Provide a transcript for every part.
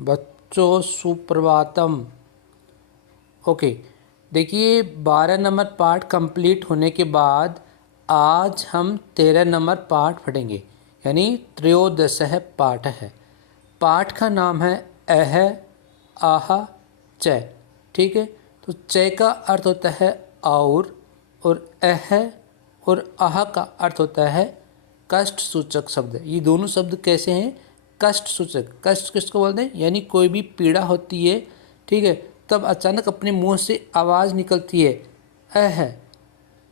बच्चों सुप्रभातम। ओके, देखिए 12 नंबर पाठ कंप्लीट होने के बाद आज हम 13 नंबर पाठ पढ़ेंगे, यानी त्रयोदशः पाठ है। पाठ का नाम है अह आह च। ठीक है, तो च का अर्थ होता है और अह और आह का अर्थ होता है कष्ट सूचक शब्द। ये दोनों शब्द कैसे हैं? कष्ट सूचक। कष्ट किसको बोलते हैं? यानी कोई भी पीड़ा होती है, ठीक है, तब अचानक अपने मुंह से आवाज़ निकलती है अह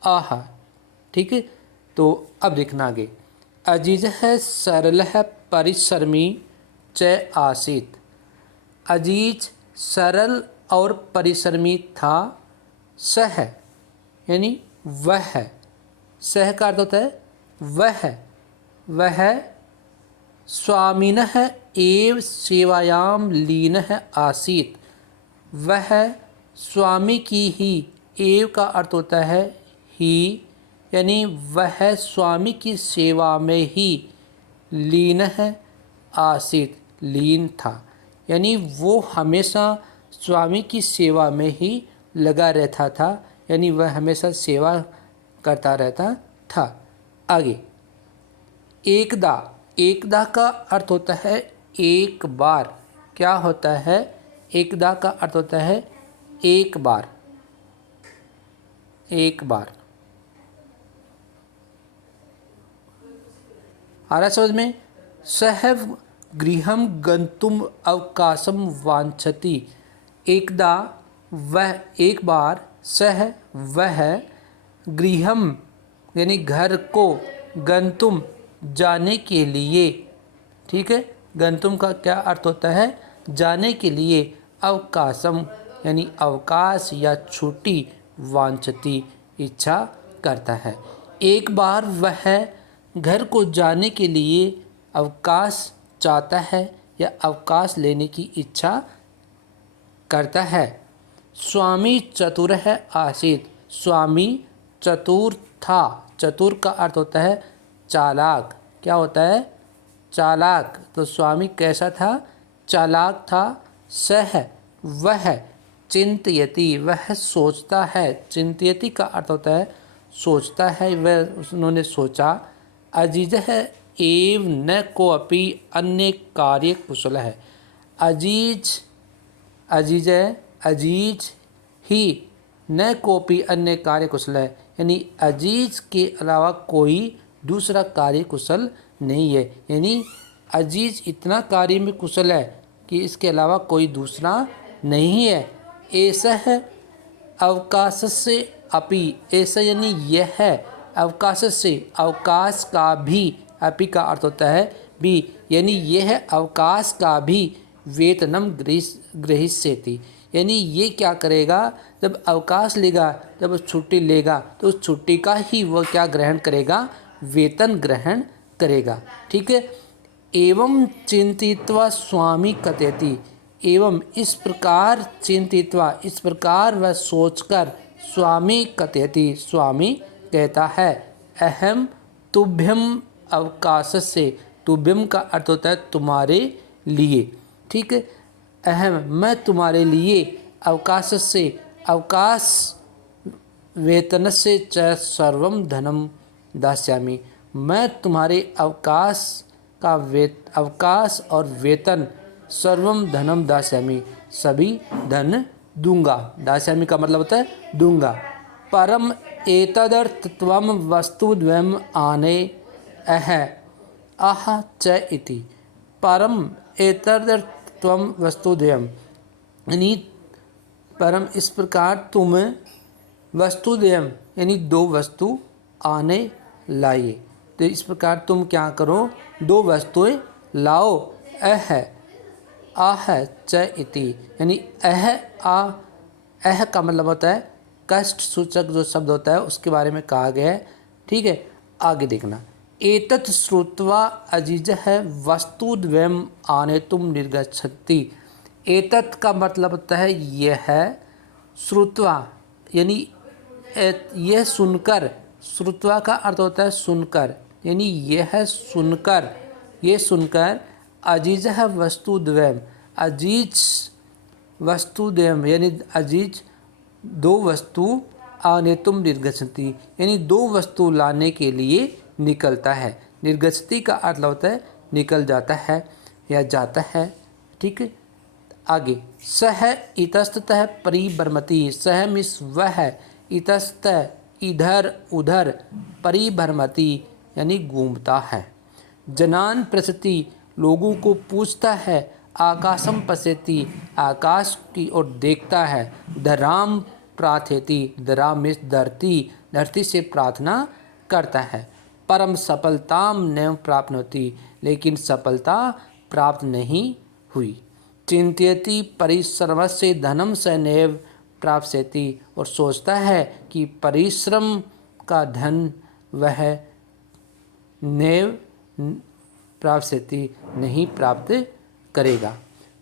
आह। ठीक है, तो अब देखना आगे। अजीज है सरल है परिश्रमी च आसीत। अजीज सरल और परिश्रमी था। सह यानी वह है। सह का अर्थ होता है वह स्वामिनः एव सेवायाम लीनः आसीत। वह स्वामी की ही, एव का अर्थ होता है ही, यानी वह स्वामी की सेवा में ही लीनः आसीत, लीन था, यानी वो हमेशा स्वामी की सेवा में ही लगा रहता था, यानी वह हमेशा सेवा करता रहता था। आगे एकदा। एकदा का अर्थ होता है एक बार। क्या होता है? एकदा का अर्थ होता है एक बार। एक बार आ रहा समझ में? सह गृहम गंतुम अवकाशम वांछति। एकदा वह, एक बार, सह वह, गृहम यानी घर को, गंतुम जाने के लिए। ठीक है, गंतुम का क्या अर्थ होता है? जाने के लिए। अवकाशम यानी अवकाश या छुट्टी, वांछती इच्छा करता है। एक बार वह घर को जाने के लिए अवकाश चाहता है या अवकाश लेने की इच्छा करता है। स्वामी चतुर है आसीत। स्वामी चतुर था। चतुर का अर्थ होता है चालाक। क्या होता है? चालाक। तो स्वामी कैसा था? चालाक था। सह वह चिंतयति, वह सोचता है। चिंतयति का अर्थ होता है सोचता है, वह उन्होंने सोचा। अजीज है एव न को अपि अन्य कार्य कुशल है। अजीज, अजीज है, अजीज ही न कोपी अन्य कार्य कुशल है, यानी अजीज के अलावा कोई दूसरा कार्य कुशल नहीं है। यानी अजीज इतना कार्य में कुशल है कि इसके अलावा कोई दूसरा नहीं है। ऐसा है अवकाश से अपि, ऐसा यानी यह है, अवकाश से, अवकाश का भी, अपि का अर्थ होता है भी, यानी यह अवकाश का भी वेतनम ग्रहीष्यति, यानी ये क्या करेगा? जब अवकाश लेगा, जब छुट्टी लेगा, तो उस छुट्टी का ही वह क्या ग्रहण करेगा? वेतन ग्रहण करेगा। ठीक है। एवं चिंतित्वा स्वामी कथयति। एवं इस प्रकार चिंतित्वा, इस प्रकार वह सोचकर, स्वामी कथयति, स्वामी कहता है, अहम तुभ्यम अवकाश से। तुभ्यम का अर्थ होता है तुम्हारे लिए। ठीक है, अहम मैं तुम्हारे लिए, अवकाश से, अवकाश, वेतन से च सर्वम धनम दास्यामि, मैं तुम्हारे अवकाश का अवकाश और वेतन, सर्वम धनम दास्यामि, सभी धन दूंगा। दास्यामि का मतलब होता है दूंगा। परम एतदर्थत्वम वस्तुद्वयम् आने अह आह च इति। परम एतदर्थत्वम वस्तुद्वयम्, यानी परम इस प्रकार तुम, वस्तुद्वयम् यानी दो वस्तु, आने लाइए, तो इस प्रकार तुम क्या करो? दो वस्तुएं लाओ। अह आह च इति, यानी अह का मतलब होता है कष्ट सूचक जो शब्द होता है उसके बारे में कहा गया है। ठीक है, आगे देखना। एतत् श्रुत्वा अजीज है वस्तुद्वयम् आनेतुम निर्गच्छति। एतत् का मतलब होता है यह है, श्रुत्वा यानी यह सुनकर, श्रुत्वा का अर्थ होता है सुनकर, यानी यह सुनकर, ये सुनकर, अजीज है वस्तुद्वयम्, अजीज वस्तुद्वयम यानी अजीज दो वस्तु आनेतुम निर्गछति यानी दो वस्तु लाने के लिए निकलता है। निर्गछति का अर्थ होता है निकल जाता है या जाता है। ठीक है, आगे सह इतस्ततः परिभ्रमति। सह मिस वह, इतस्तः इधर उधर, परिभ्रमति यानी घूमता है। जनान प्रसति लोगों को पूछता है। आकाशम पश्यति आकाश की ओर देखता है। धराम प्रार्थयति धराम मिस धरती, धरती से प्रार्थना करता है। परम सफलताम नैव प्राप्नोति लेकिन सफलता प्राप्त नहीं हुई। चिंत्यति परिश्रमस्य धनम स नैव प्राप्स्यति और सोचता है कि परिश्रम का धन वह नैव प्राप्स्यति नहीं प्राप्त करेगा।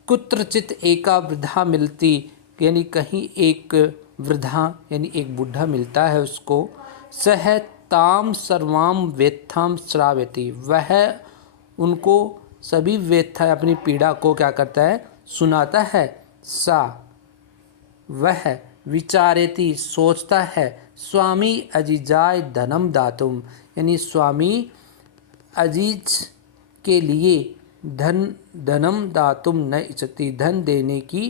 कुत्रचित एका वृद्धा मिलती यानी कहीं एक वृद्धा यानी एक बूढ़ा मिलता है उसको। सह ताम सर्वाम व्यथाम श्रावयति वह उनको सभी व्यथा अपनी पीड़ा को क्या करता है सुनाता है। सा वह विचारेति सोचता है। स्वामी अजीजाय धनम दातुम यानी स्वामी अजीज के लिए धनम दातुम न इच्छति धन देने की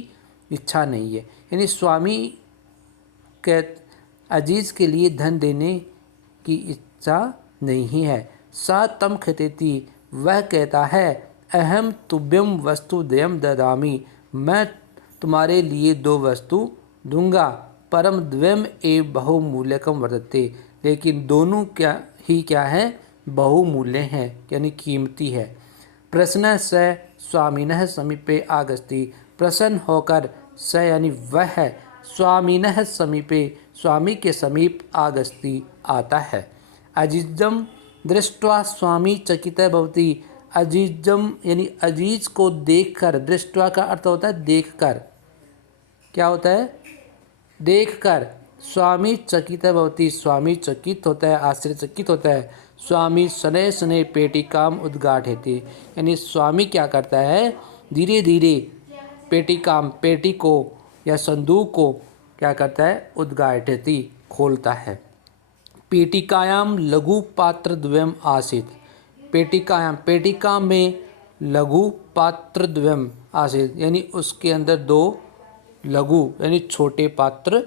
इच्छा नहीं है। यानी स्वामी के अजीज के लिए धन देने की इच्छा नहीं है। सा तम खतेति वह कहता है अहम तुभ्यम वस्तुद्वयम ददामि मैं तुम्हारे लिए दो वस्तु दूंगा। परम द्वयम एव बहुमूल्यकम वर्तते लेकिन दोनों क्या है बहुमूल्य हैं यानी कीमती है। प्रश्न स स्वामिनः समीपे आगस्ति प्रसन्न होकर स यानी वह स्वामिनः समीपे स्वामी के समीप आगस्ति आता है। अजीजम दृष्ट्वा स्वामी चकित भवति अजीजम यानी अजीज को देखकर दृष्ट्वा का अर्थ होता है देखकर। क्या होता है देखकर। स्वामी चकित भवति स्वामी चकित होता है आश्चर्यचकित होता है। स्वामी शनैः शनैः पेटिकाम उद्घाटयति यानी स्वामी क्या करता है धीरे धीरे पेटिकाम पेटी को या संदूक को क्या करता है उद्घाटयति खोलता है। पेटिकायाम लघु पात्र द्वयम आसीत पेटिकायाम पेटिका में लघु पात्र द्वयम आसीत यानी उसके अंदर दो लघु यानी छोटे पात्र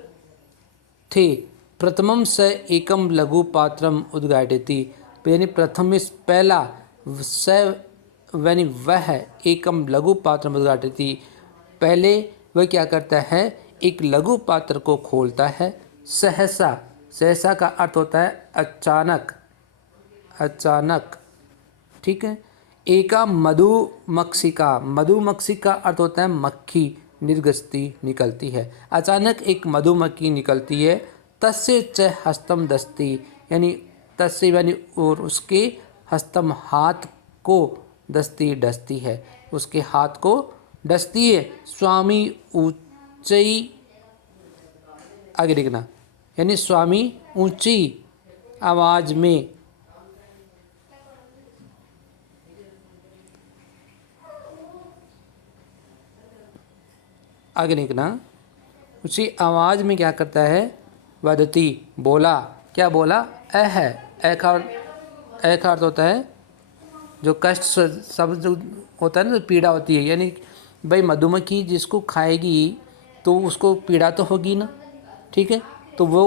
थे। प्रथमम स एकम लघु पात्रम उद्घाटयति यानी प्रथम इस पहला स यानी वह एकम लघु पात्रम उद्घाटयति पहले वह क्या करता है एक लघु पात्र को खोलता है। सहसा सहसा का अर्थ होता है अचानक अचानक। ठीक है। एका मधुमक्षिका मधुमक्षिका अर्थ होता है मक्खी निर्गछति निकलती है। अचानक एक मधुमक्खी निकलती है। तस्य च हस्तम दस्ति यानी तस्य यानी और उसके हस्तम हाथ को दस्ती डसती है उसके हाथ को डसती है। स्वामी ऊंची आगे देखना यानी स्वामी ऊंची आवाज में आगे लिखना उसी आवाज़ में क्या करता है वदती बोला। क्या बोला ए का अर्थ होता है जो कष्ट सब जो होता है ना तो पीड़ा होती है यानी भाई मधुमक्खी जिसको खाएगी तो उसको पीड़ा तो होगी ना। ठीक है तो वो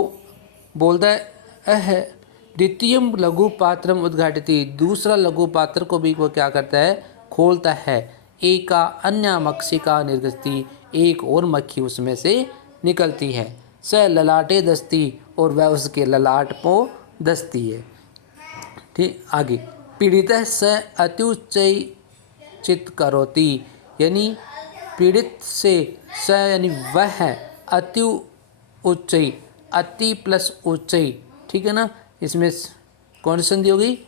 बोलता है द्वितीयम लघु पात्रम उद्घाटयति दूसरा लघु पात्र को भी वो क्या करता है खोलता है। एका अन्य मक्षिका निर्गछति एक और मक्खी उसमें से निकलती है। स ललाटे दस्ती और वह उसके ललाट को दसती है। ठीक आगे पीड़ित स अत्युच्च चित करोति यानी पीड़ित से स यानी वह अत्यु उच्च अति प्लस उच्च। ठीक है ना इसमें कौन सी संधि होगी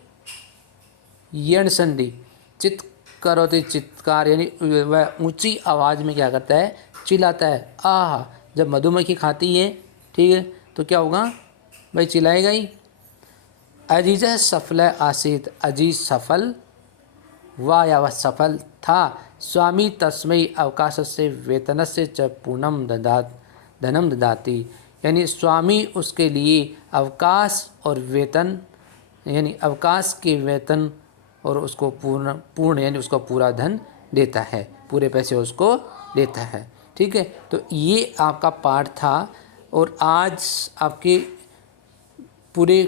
यण संधि। चित करोति चित्कार यानी वह ऊंची आवाज़ में क्या करता है चिल्लाता है। आह जब मधुमक्खी खाती है ठीक है तो क्या होगा भाई चिल्लाएगा ही। अजीज सफल आसीत अजीज सफल हुआ या वह सफल था। स्वामी तस्मै अवकाशस्य वेतनस्य च पूर्णं धनम ददाति, यानी स्वामी उसके लिए अवकाश और वेतन यानी अवकाश के वेतन और उसको पूर्ण यानी उसको पूरा धन देता है, पूरे पैसे उसको देता है। ठीक है, तो ये आपका पाठ था और आज आपके पूरे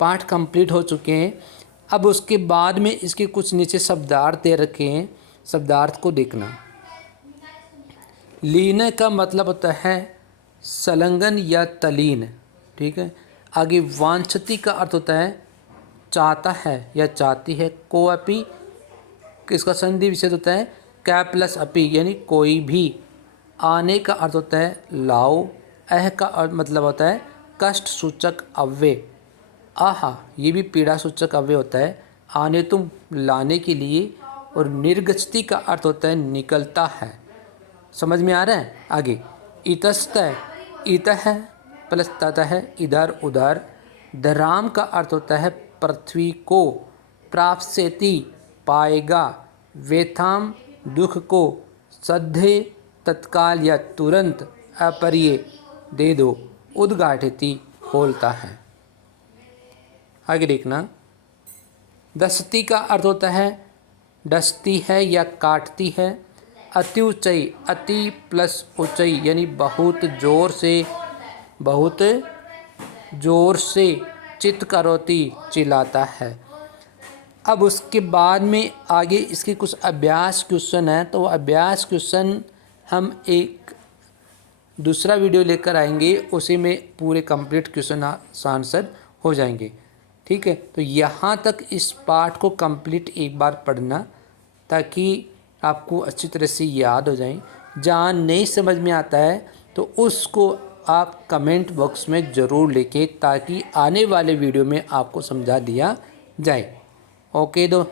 पाठ कंप्लीट हो चुके हैं। अब उसके बाद में इसके कुछ नीचे शब्दार्थ दे रखे हैं, शब्दार्थ को देखना। लीन का मतलब होता है संलग्न या तलीन। ठीक है, आगे वांछति का अर्थ होता है चाहता है या चाहती है। को अपि इसका संधि विच्छेद होता है कै प्लस अपि यानी कोई भी। आने का अर्थ होता है लाओ। अह का अर्थ मतलब होता है कष्ट सूचक अव्यय। आहा ये भी पीड़ा सूचक अव्यय होता है, आने तुम लाने के लिए। और निर्गच्छति का अर्थ होता है निकलता है। समझ में आ रहा है? आगे इतस्तः इतः प्लस ततः इधर उधर। धराम का अर्थ होता है पृथ्वी को। प्राप्स्यति पाएगा। वेथाम दुख को। सद्धे तत्काल या तुरंत। अपरिय दे दो। उद्घाटिति खोलता है। आगे देखना, दस्ती का अर्थ होता है डसती है या काटती है। अति ऊंचाई, अति प्लस ऊंचाई यानी बहुत जोर से चित करोती चिल्लाता है। अब उसके बाद में आगे इसके कुछ अभ्यास क्वेश्चन है, तो वो अभ्यास क्वेश्चन हम एक दूसरा वीडियो लेकर आएंगे, उसी में पूरे कंप्लीट क्वेश्चन आंसर हो जाएंगे। ठीक है, तो यहाँ तक इस पाठ को कंप्लीट एक बार पढ़ना ताकि आपको अच्छी तरह से याद हो जाए। जहाँ नहीं समझ में आता है तो उसको आप कमेंट बॉक्स में ज़रूर लिखें ताकि आने वाले वीडियो में आपको समझा दिया जाए। ओके दो।